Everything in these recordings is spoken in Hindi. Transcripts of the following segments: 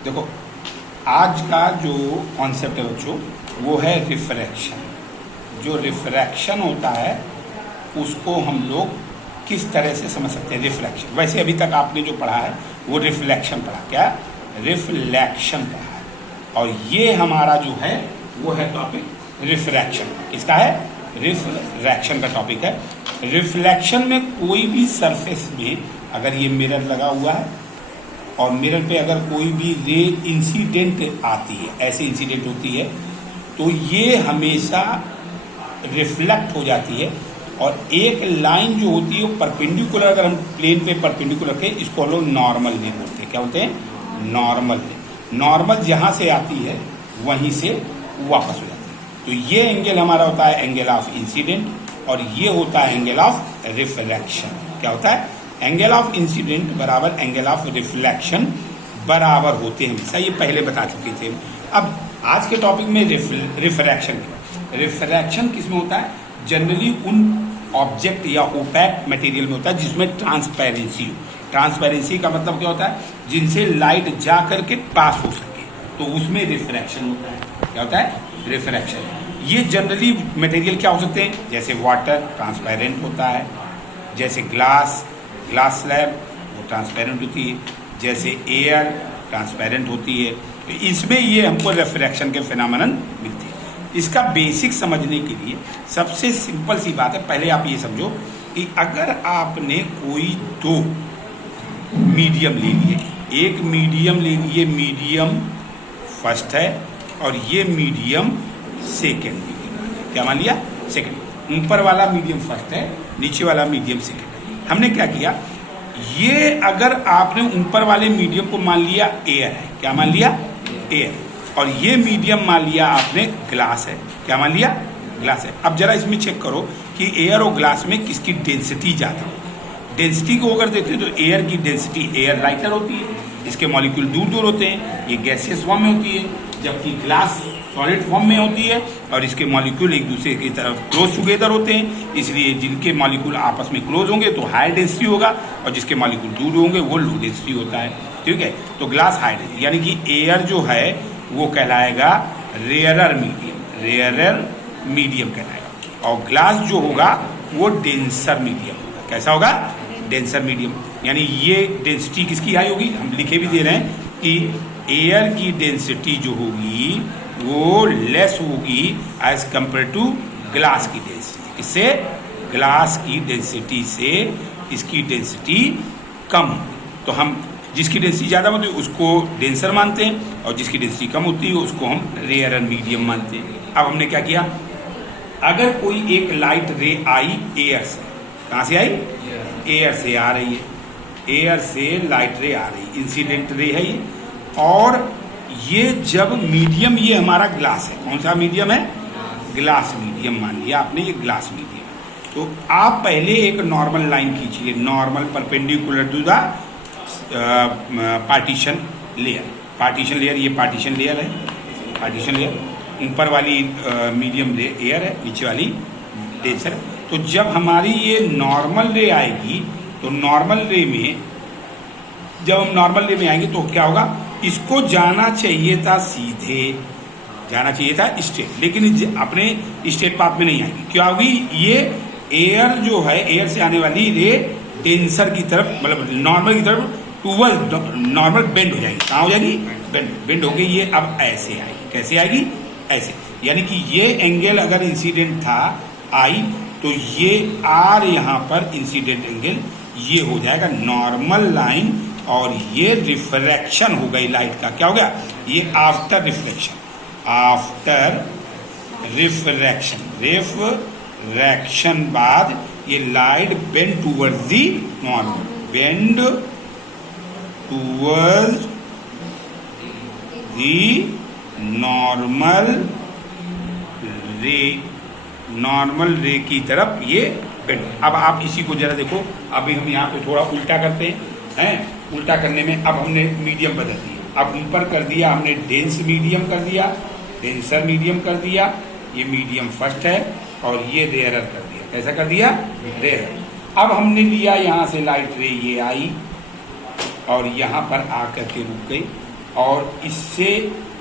देखो, आज का जो कॉन्सेप्ट है बच्चों, वो है रिफ्रैक्शन। जो रिफ्रैक्शन होता है उसको हम लोग किस तरह से समझ सकते हैं। रिफ्लेक्शन, वैसे अभी तक आपने जो पढ़ा है वो रिफ्लेक्शन पढ़ा, क्या रिफ्लेक्शन पढ़ा है, और ये हमारा जो है वो है टॉपिक रिफ्रैक्शन। किसका है? रिफ्रैक्शन का टॉपिक है। रिफ्लेक्शन में कोई भी सरफेस में अगर ये मिरर लगा हुआ है और मिरर पे अगर कोई भी रे इंसिडेंट आती है, ऐसी इंसिडेंट होती है, तो ये हमेशा रिफ्लेक्ट हो जाती है। और एक लाइन जो होती है वो परपेंडिकुलर, अगर हम प्लेन पे परपेंडिकुलर रखें, इसको हम लोग नॉर्मल नहीं बोलते। क्या बोलते हैं? नॉर्मल। नॉर्मल जहाँ से आती है वहीं से वापस हो जाती है। तो ये एंगल हमारा होता है एंगल ऑफ इंसिडेंट, और ये होता है एंगल ऑफ रिफ्लेक्शन। क्या होता है? एंगल ऑफ इंसिडेंट बराबर एंगल ऑफ रिफ्लेक्शन बराबर होते हैं हमेशा। ये पहले बता चुके थे। अब आज के टॉपिक में रिफ्रैक्शन। रिफ्रैक्शन किस में होता है? जनरली उन ऑब्जेक्ट या ओपैक मटेरियल में होता है जिसमें ट्रांसपेरेंसी हो। ट्रांसपेरेंसी का मतलब क्या होता है? जिनसे लाइट जा करके पास हो सके, तो उसमें रिफ्रैक्शन होता है। क्या होता है? रिफ्रैक्शन। ये जनरली मटेरियल क्या हो सकते हैं? जैसे वाटर ट्रांसपेरेंट होता है, जैसे ग्लास स्लैब वो ट्रांसपेरेंट होती है, जैसे एयर ट्रांसपेरेंट होती है। तो इसमें ये हमको रिफ्रैक्शन के फिनोमेनन मिलते हैं। इसका बेसिक समझने के लिए सबसे सिंपल सी बात है, पहले आप ये समझो कि अगर आपने कोई दो मीडियम ले लिए, एक मीडियम ले लिए, मीडियम फर्स्ट है और ये मीडियम सेकेंड। क्या मान लिया? सेकेंड। ऊपर वाला मीडियम फर्स्ट है, नीचे वाला मीडियम सेकेंड। हमने क्या किया, ये अगर आपने ऊपर वाले मीडियम को मान लिया एयर है, क्या मान लिया? एयर। और ये मीडियम मान लिया आपने ग्लास है, क्या मान लिया? ग्लास है। अब जरा इसमें चेक करो कि एयर और ग्लास में किसकी डेंसिटी ज़्यादा हो। डेंसिटी को अगर देखते हो तो एयर की डेंसिटी, एयर लाइटर होती है, इसके मॉलिक्यूल दूर दूर होते हैं, ये गैसियस फॉर्म में होती है, जबकि ग्लास सॉलिड फॉर्म में होती है और इसके मॉलिक्यूल एक दूसरे की तरफ क्लोज टुगेदर होते हैं। इसलिए जिनके मॉलिक्यूल आपस में क्लोज होंगे तो हाई डेंसिटी होगा, और जिसके मॉलिक्यूल दूर होंगे वो लो डेंसिटी होता है। ठीक है, तो ग्लास हाई डेंसिटी, यानी कि एयर जो है वो कहलाएगा रेयरर मीडियम, रेयरर मीडियम कहलाएगा, और ग्लास जो होगा वो डेंसर मीडियम होगा। कैसा होगा? Denser medium. यानी ये डेंसिटी किसकी हाई होगी? हम लिखे भी दे रहे हैं कि एयर की डेंसिटी जो होगी वो लेस होगी एज कंपेयर टू ग्लास की डेंसिटी। किससे? ग्लास की डेंसिटी से इसकी डेंसिटी कम होगी। तो हम जिसकी डेंसिटी ज़्यादा होती है उसको डेंसर मानते हैं, और जिसकी डेंसिटी कम होती है उसको हम रेयरर मीडियम मानते हैं। अब हमने क्या किया, अगर कोई एक लाइट रे आई एयर से, कहाँ से आई? एयर से आ रही है, एयर से लाइट रे आ रही है, इंसिडेंट रे है ये। और ये जब मीडियम, ये हमारा ग्लास है, कौन सा मीडियम है? ग्लास मीडियम मान लिया आपने, ये ग्लास मीडियम। तो आप पहले एक नॉर्मल लाइन खींचिए, normal perpendicular to the partition layer. Partition layer, ये पार्टीशन लेयर है, पार्टीशन लेयर। ऊपर वाली मीडियम रे एयर है, नीचे वाली डेंसर है। तो जब हमारी ये नॉर्मल रे आएगी, तो नॉर्मल रे में, जब हम नॉर्मल रे में आएंगे तो क्या होगा, इसको जाना चाहिए था सीधे, जाना चाहिए था स्ट्रेट, लेकिन अपने स्ट्रेट पाथ में नहीं आएगी। क्या होगी? ये एयर जो है, एयर से आने वाली रे डेंसर की तरफ, मतलब नॉर्मल की तरफ टूवर्ड नॉर्मल बेंड हो जाएगी। कहाँ हो जाएगी? बेंड हो गई। ये अब ऐसे आएगी। कैसे आएगी? ऐसे। यानी कि ये एंगल अगर इंसिडेंट था आई, तो ये आर यहाँ पर इंसिडेंट एंगल, ये हो जाएगा नॉर्मल लाइन, और ये रिफ्रैक्शन हो गई लाइट का। क्या हो गया? ये after reflection, after refraction, refraction बाद ये light bend towards the normal, bend towards the normal रे, नॉर्मल रे की तरफ ये बेंड। अब आप इसी को जरा देखो, अभी हम यहाँ पे थोड़ा उल्टा करते हैं। उल्टा करने में अब हमने मीडियम बदल दिया, अब ऊपर कर दिया हमने डेंस मीडियम कर दिया, डेंसर मीडियम कर दिया, ये मीडियम फर्स्ट है, और ये रेयरर कर दिया। कैसा कर दिया? रेयरर। अब हमने लिया यहाँ से लाइट रे, ये आई और यहाँ पर आकर के रुक गई, और इससे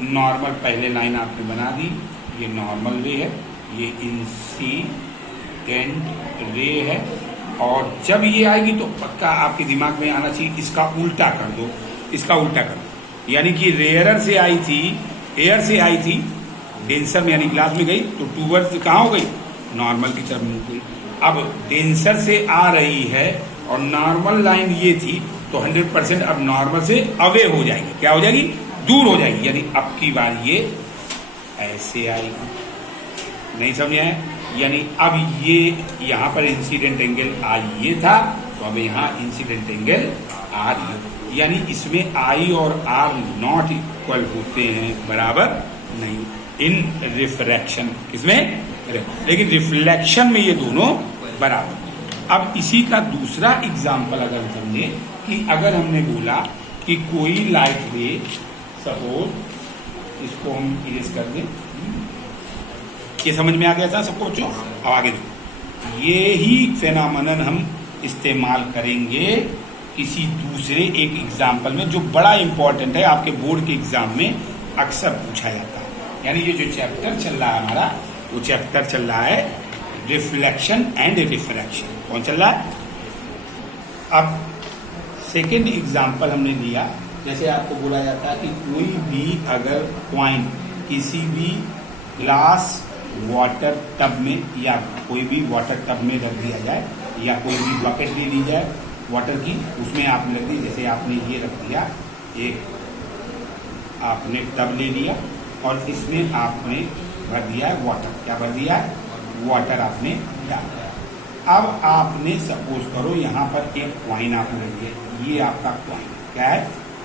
नॉर्मल पहले लाइन आपने बना दी, ये नॉर्मल रे है, ये इंसिडेंट रे है। और जब ये आएगी तो पक्का आपके दिमाग में आना चाहिए, इसका उल्टा कर दो, इसका उल्टा कर दो। यानी कि रेयरर से आई थी, एयर से आई थी, डेंसर में यानी ग्लास में गई तो टूवर्ड्स कहाँ हो गई, नॉर्मल की तरफ मुड़ गई। अब डेंसर से आ रही है और नॉर्मल लाइन ये थी, तो 100% अब नॉर्मल से अवे हो जाएगी, क्या हो जाएगी, दूर हो जाएगी। यानी अब की बार ये ऐसे आएगी, नहीं समझे हैं? यानी अब ये यहाँ पर इंसिडेंट एंगल आई ये था, तो अब यहाँ इंसिडेंट एंगल आर ये, यानी इसमें आई और आर नॉट इक्वल होते हैं, बराबर नहीं इन रिफ्रैक्शन, इसमें लेकिन रिफ्लेक्शन में ये दोनों बराबर। अब इसी का दूसरा एग्जाम्पल अगर समझे कि अगर हमने बोला कि कोई लाइट रे, सपोज इसको हम इरेज कर दें, ये समझ में आ गया था सबको बच्चों? अब आगे देखो, ये ही फेनोमेनन हम इस्तेमाल करेंगे किसी दूसरे एक एग्जाम्पल में जो बड़ा इंपॉर्टेंट है, आपके बोर्ड के एग्जाम में अक्सर पूछा जाता है। यानी ये जो चैप्टर चल रहा है हमारा, वो चैप्टर चल रहा है रिफ्लेक्शन एंड रिफ्रैक्शन। कौन चल रहा है? अब सेकेंड एग्जाम्पल हमने लिया, जैसे आपको बोला जाता है कि कोई भी अगर कॉइन किसी भी ग्लास वाटर टब में या कोई भी वाटर टब में रख दिया जाए, या कोई भी बकेट ले ली जाए वाटर की, उसमें आपने रख दी, जैसे आपने ये रख दिया, एक आपने टब ले लिया और इसमें आपने भर दिया है वाटर, क्या भर दिया है, वाटर आपने डाल दिया। अब आपने सपोज करो यहाँ पर एक कॉइन आपने रख दिया, ये आपका कॉइन क्या है,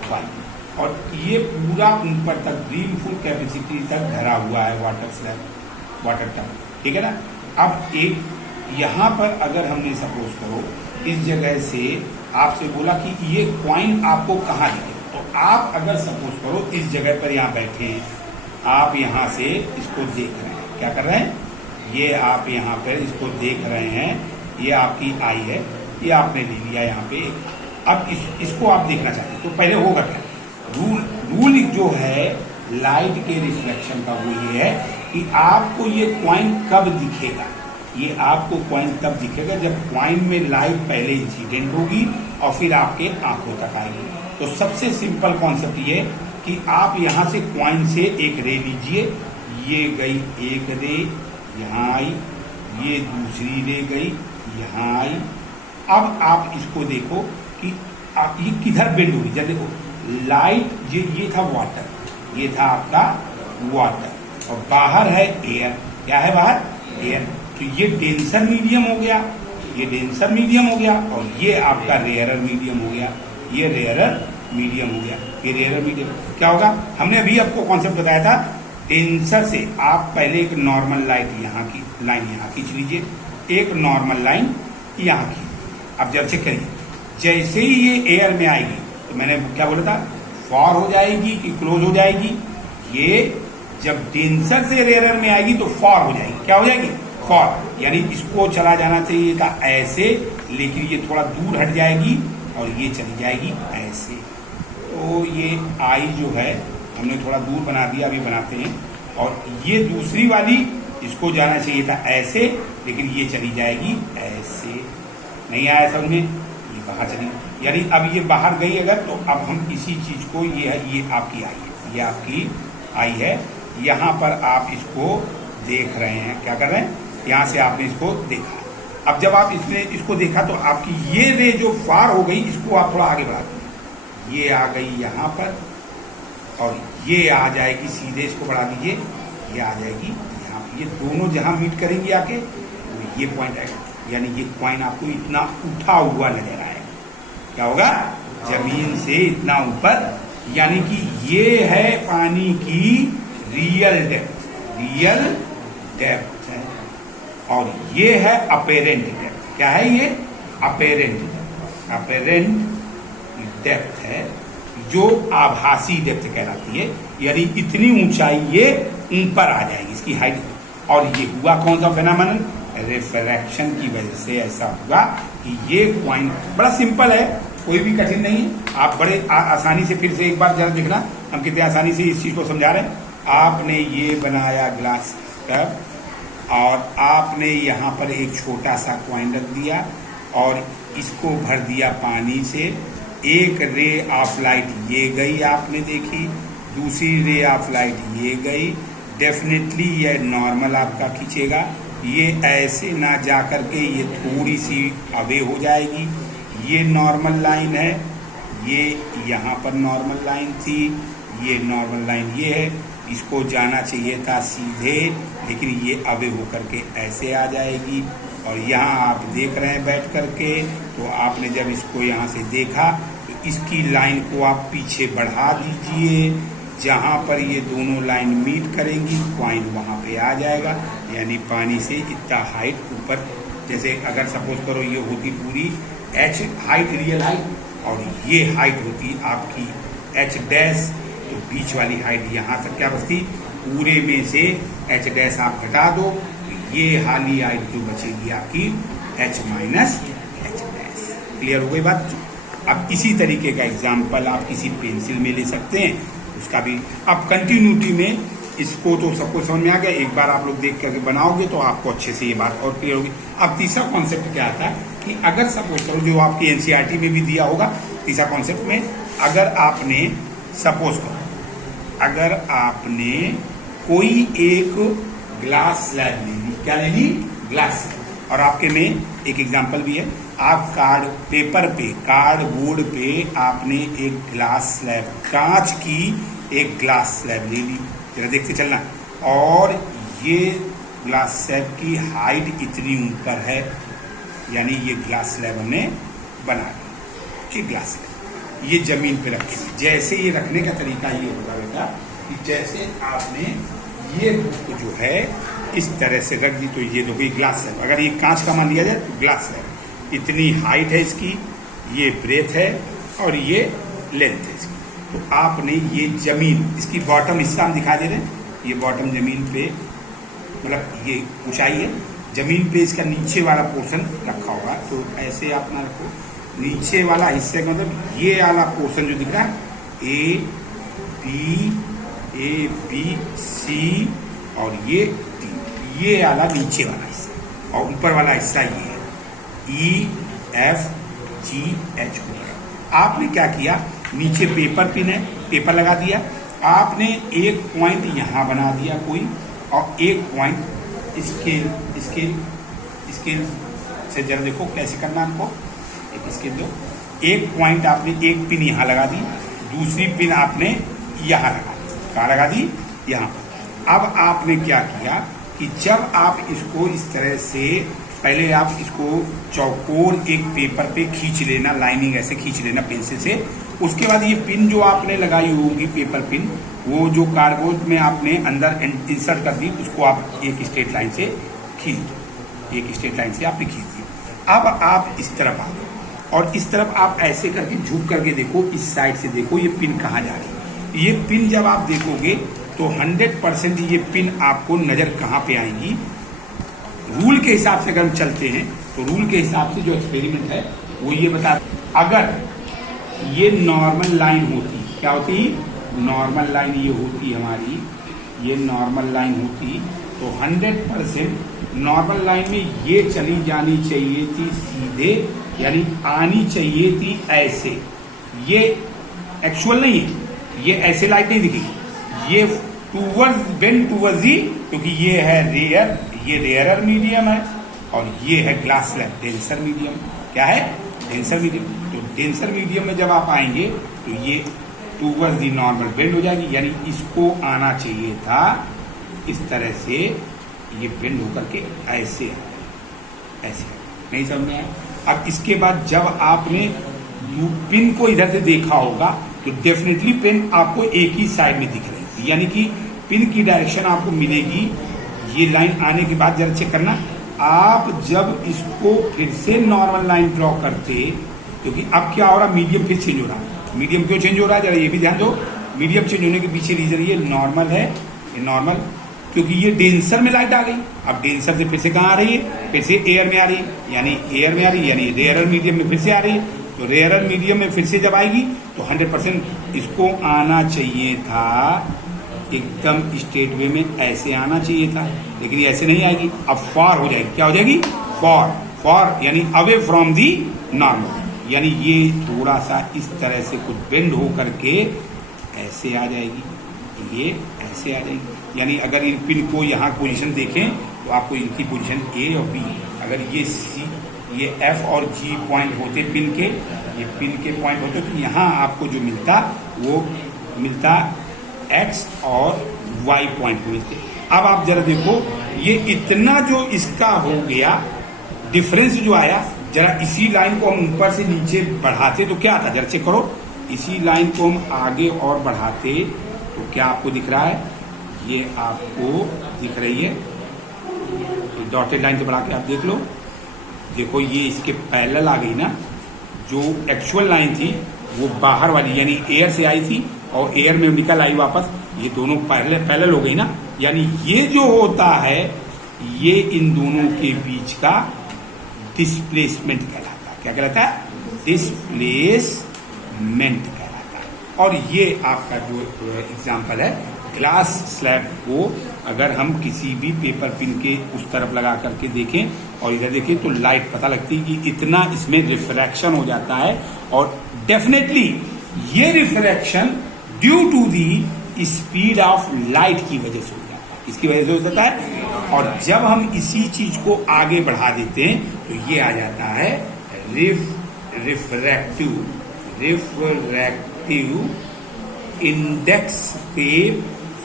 कॉइन, और ये पूरा ऊपर तक ड्रीम फुल कैपेसिटी तक भरा हुआ है वाटर स्लैब, वाटर टब, ठीक है ना। अब एक यहाँ पर अगर हमने सपोज करो इस जगह से आपसे बोला कि ये कॉइन आपको कहाँ दिखे, तो आप अगर सपोज करो इस जगह पर यहाँ बैठे हैं, आप यहाँ से इसको देख रहे हैं, क्या कर रहे हैं, ये आप यहाँ पर इसको देख रहे हैं, ये आपकी आई है, ये आपने ले लिया यहाँ पे। अब इसको आप देखना चाहते हैं, तो पहले होगा क्या, रूल जो है लाइट के रिफ्लेक्शन का वो ये है कि आपको ये कॉइन कब दिखेगा, ये आपको कॉइन तब दिखेगा जब कॉइन में लाइट पहले इंसिडेंट होगी और फिर आपके आंखों तक आएगी। तो सबसे सिंपल कॉन्सेप्ट ये कि आप यहाँ से कॉइन से एक रे लीजिए, ये गई एक रे यहाँ आई, ये दूसरी रे गई यहाँ आई। अब आप इसको देखो कि आप ये किधर बेंड होगी, जब देखो लाइट ये था वाटर, ये था आपका वाटर, और बाहर है एयर, क्या है बाहर, एयर, तो ये डेंसर मीडियम हो गया, ये डेंसर मीडियम हो गया, और ये आपका रेयरर मीडियम हो गया, ये रेयरर मीडियम हो गया, ये रेयरर मीडियम। क्या होगा, हमने अभी आपको कॉन्सेप्ट बताया था, डेंसर से आप पहले एक नॉर्मल लाइट यहाँ की लाइन यहाँ खींच लीजिए, एक नॉर्मल लाइन यहाँ की। अब जब चेक करिए, जैसे ही ये एयर में आएगी, तो मैंने क्या बोला था, फॉर हो जाएगी कि क्लोज हो जाएगी, ये जब डेंसर से रेयरर में आएगी तो फॉर हो जाएगी, क्या हो जाएगी, फॉर, यानी इसको चला जाना चाहिए था ऐसे, लेकिन ये थोड़ा दूर हट जाएगी और ये चली जाएगी ऐसे। तो ये आई जो है हमने थोड़ा दूर बना दिया, अभी बनाते हैं, और ये दूसरी वाली इसको जाना चाहिए था ऐसे, लेकिन ये चली जाएगी ऐसे, नहीं आया समझ में, ये बाहर चली, यानी अब ये बाहर गई अगर, तो अब हम इसी चीज को, ये है, ये आपकी आई है, ये आपकी आई है, यहाँ पर आप इसको देख रहे हैं, क्या कर रहे हैं, यहाँ से आपने इसको देखा। अब जब आप इसको देखा तो आपकी ये रे जो फार हो गई, इसको आप थोड़ा आगे बढ़ा दीजिए, ये आ गई यहाँ पर, और ये आ जाएगी सीधे, इसको बढ़ा दीजिए, ये आ जाएगी यहाँ पर, ये दोनों जहाँ मीट करेंगी आके, तो ये पॉइंट आएगा, यानी ये कॉइन आपको इतना उठा हुआ नजर आएगा, क्या होगा, जमीन से इतना ऊपर, यानी कि ये है पानी की रियल डेप्थ, रियल डेप्थ है, और ये है अपेरेंट डेप्थ, क्या है ये, अपेरेंट डेप्थ है, जो आभासी डेप्थ कहलाती है, यानी इतनी ऊंचाई ये ऊपर आ जाएगी, इसकी हाइट। और ये हुआ कौन सा फेनोमेनन, रिफ्रैक्शन की वजह से ऐसा हुआ कि ये कॉइन, बड़ा सिंपल है, कोई भी कठिन नहीं है। आप बड़े आसानी से, फिर से एक बार जरा देखना हम कितने आसानी से इस चीज़ को समझा रहे हैं। आपने ये बनाया ग्लास कप और आपने यहाँ पर एक छोटा सा कॉइन रख दिया और इसको भर दिया पानी से। एक रे ऑफ लाइट ये गई, आपने देखी, दूसरी रे ऑफ लाइट ये गई। डेफिनेटली ये नॉर्मल आपका खींचेगा, ये ऐसे ना जा कर के ये थोड़ी सी अवे हो जाएगी। ये नॉर्मल लाइन है, ये यहाँ पर नॉर्मल लाइन थी, ये नॉर्मल लाइन ये है। इसको जाना चाहिए था सीधे, लेकिन ये अवे होकर के ऐसे आ जाएगी। और यहाँ आप देख रहे हैं बैठ कर के, तो आपने जब इसको यहाँ से देखा तो इसकी लाइन को आप पीछे बढ़ा दीजिए। जहाँ पर ये दोनों लाइन मीट करेंगी कॉइन वहाँ पे आ जाएगा, यानी पानी से इतना हाइट ऊपर। जैसे अगर सपोज करो ये होती पूरी एच हाइट, रियल हाइट, और ये हाइट होती आपकी एच डैश, तो बीच वाली हाइट यहाँ तक क्या बचती, पूरे में से एच डैश आप घटा दो, तो ये हाली हाइट जो बचेगी आपकी H minus H dash. Clear हो गई बात। अब इसी तरीके का एग्जाम्पल आप किसी पेंसिल में ले सकते हैं, उसका भी। अब कंटिन्यूटी में इसको तो सबको समझ में आ गया, एक बार आप लोग देख करके बनाओगे तो आपको अच्छे से ये बात और क्लियर होगी। अब तीसरा कॉन्सेप्ट क्या आता है कि अगर सपोज करो, जो आपकी एनसीईआरटी में भी दिया होगा, तीसरा कॉन्सेप्ट में अगर आपने सपोज करो, अगर आपने कोई एक ग्लास स्लैब ले ली, क्या ले ली, ग्लास, और आपके में एक एग्जाम्पल भी है, आप कार्डबोर्ड पे आपने एक ग्लास स्लैब, कांच की एक ग्लास स्लैब ले ली, जरा देखते चलना, और ये ग्लास स्लैब की हाइट इतनी ऊपर है, यानी ये ग्लास स्लैब हमने बना ली। ये ग्लास स्लैब ये जमीन पे रखी, जैसे ये रखने का तरीका ये होगा बेटा कि जैसे आपने ये बुक जो है इस तरह से रख दी, तो ये देखो ग्लास स्लैब, अगर ये कांच का मान लिया जाए तो ग्लास स्लैब, इतनी हाइट है इसकी, ये ब्रेथ है और ये लेंथ है इसकी। तो आपने ये जमीन, इसकी बॉटम हिस्सा हम दिखा दे रहे हैं, ये बॉटम जमीन पे, मतलब ये ऊंचाई है, जमीन पे इसका नीचे वाला पोर्शन रखा होगा। तो ऐसे आप ना रखो, नीचे वाला हिस्से का मतलब ये वाला पोर्शन जो दिख रहा है, ए बी सी और ये डी, ये वाला नीचे वाला हिस्सा, और ऊपर वाला हिस्सा ये है ई एफ जी एच। आपने क्या किया, नीचे पेपर पिन है, पेपर लगा दिया, आपने एक पॉइंट यहाँ बना दिया कोई, और एक पॉइंट स्केल से जरा देखो कैसे करना आपको, एक स्केल दो, एक पॉइंट आपने एक पिन यहाँ लगा दी, दूसरी पिन आपने यहाँ लगा दी, कहाँ लगा दी, यहाँ। अब आपने क्या किया कि जब आप इसको इस तरह से, पहले आप इसको चौकोर एक पेपर पे खींच लेना, लाइनिंग ऐसे खींच लेना पेंसिल से, उसके बाद ये पिन जो आपने लगाई होगी पेपर पिन, वो जो कार्डबोर्ड में आपने अंदर इंसर्ट कर दी, उसको आप एक स्ट्रेट लाइन से खींच दो, एक स्ट्रेट लाइन से आपने खींच दी। अब आप इस तरफ आ गए, और इस तरफ आप ऐसे करके झुक करके देखो, इस साइड से देखो ये पिन कहाँ जा रही है। ये पिन जब आप देखोगे तो 100% ये पिन आपको नज़र कहाँ पे आएंगी, रूल के हिसाब से अगर हम चलते हैं तो रूल के हिसाब से जो एक्सपेरिमेंट है वो ये बता, अगर ये नॉर्मल लाइन होती, क्या होती, नॉर्मल लाइन ये होती हमारी, ये नॉर्मल लाइन होती, तो 100% नॉर्मल लाइन में ये चली जानी चाहिए थी सीधे, यानी आनी चाहिए थी ऐसे। ये एक्चुअल नहीं है, ये ऐसे लाइट नहीं दिखेगी, ये बेंड टूवर्ड्स दी, क्योंकि ये है रेयर, ये रेयरर मीडियम है, और ये है ग्लास स्लैब डेंसर मीडियम। क्या है, डेंसर मीडियम। तो डेंसर मीडियम में जब आप आएंगे तो ये टूवर्ड्स दी नॉर्मल बेंड हो जाएगी, यानी इसको आना चाहिए था इस तरह से, ये बेंड होकर के ऐसे ऐसे, नहीं समझ में आया। अब इसके बाद जब आपने पिन को इधर से देखा होगा तो डेफिनेटली पिन आपको एक ही साइड में दिख रही है, यानी कि पिन की डायरेक्शन आपको मिलेगी। ये लाइन आने के बाद जरा चेक करना, आप जब इसको फिर से नॉर्मल लाइन ड्रॉ करते, क्योंकि अब क्या हो रहा, मीडियम फिर चेंज हो रहा है। मीडियम क्यों चेंज हो रहा है, जरा ये भी ध्यान दो। मीडियम चेंज होने के पीछे रीजन ये नॉर्मल है, ये नॉर्मल, क्योंकि ये डेंसर में लाइट आ गई। अब डेंसर से फिर से कहाँ आ रही है, फिर से एयर में आ रही है, यानी एयर में आ रही है, यानी रेयरर मीडियम में फिर से आ रही है। तो रेयर मीडियम में फिर से जब आएगी तो 100% इसको आना चाहिए था एकदम स्ट्रेट वे में, ऐसे आना चाहिए था, लेकिन ये ऐसे नहीं आएगी। अब फॉर हो जाएगी, क्या हो जाएगी? फॉर यानी अवे फ्रॉम दी नॉर्मल, यानी ये थोड़ा सा इस तरह से कुछ बेंड हो करके ऐसे आ जाएगी, ये ऐसे आ जाएगी। यानी अगर इन पिन को यहाँ पोजीशन देखें तो आपको इनकी पोजीशन ए और बी, अगर ये सी, ये एफ और जी पॉइंट होते पिन के, ये पिन के पॉइंट होते तो यहाँ आपको जो मिलता वो मिलता एक्स और वाई पॉइंट मिलते। अब आप जरा देखो ये इतना जो इसका हो गया डिफरेंस जो आया, जरा इसी लाइन को हम ऊपर से नीचे बढ़ाते तो क्या आता? जरा चेक करो, इसी लाइन को हम आगे और बढ़ाते तो क्या आपको दिख रहा है? ये आपको दिख रही है डॉटेड लाइन से बढ़ा के आप देख लो, देखो ये इसके पैरेलल आ गई ना। जो एक्चुअल लाइन थी वो बाहर वाली यानी एयर से आई थी और एयर में निकल आई वापस, ये दोनों पैरेलल हो गई ना। यानी ये जो होता है ये इन दोनों के बीच का डिस्प्लेसमेंट कहलाता है। क्या कहलाता है? डिस्प्लेसमेंट कहलाता है। और ये आपका जो एग्जांपल है, ग्लास स्लैब को अगर हम किसी भी पेपर पिन के उस तरफ लगा करके देखें और इधर देखें तो लाइट पता लगती है कि इतना इसमें रिफ्रैक्शन हो जाता है, और डेफिनेटली ये refraction due to the speed of light की वजह से हो जाता है। इसकी वजह से हो जाता है। और जब हम इसी चीज को आगे बढ़ा देते हैं तो ये आ जाता है रिफ्रैक्टिव इंडेक्स पे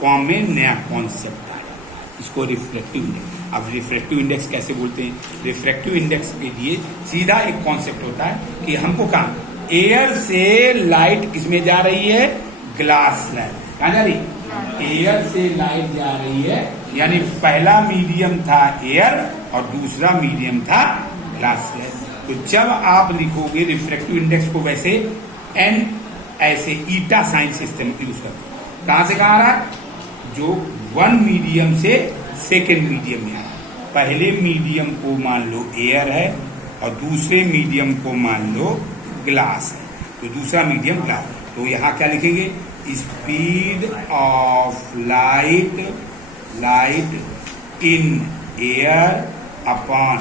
फॉर्म में नया कॉन्सेप्ट आया, इसको रिफ्रैक्टिव इंडेक्स। अब रिफ्रैक्टिव इंडेक्स कैसे बोलते हैं? रिफ्रैक्टिव इंडेक्स के लिए सीधा एक कॉन्सेप्ट होता है कि हमको कहा एयर से लाइट किसमें जा रही है? Glass slab. कहां जा रही? एयर से लाइट जा रही है, यानी पहला मीडियम था एयर और दूसरा मीडियम था ग्लास स्लैब। तो जब आप लिखोगे रिफ्रैक्टिव इंडेक्स को वैसे एन ऐसे ईटा साइन सिस्टम यूज करते, कहां से कहां आ रहा है? जो वन मीडियम से सेकेंड मीडियम में आ रहा है। पहले मीडियम को मान लो एयर है और दूसरे मीडियम को मान लो ग्लास है, तो दूसरा मीडियम ग्लास। तो यहाँ क्या लिखेंगे? Speed of light in air upon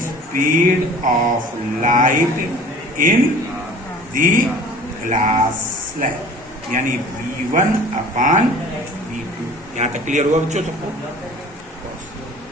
speed of light in the glass slab, यानी V1 अपॉन V2। यहाँ तक क्लियर हुआ बच्चों सबको?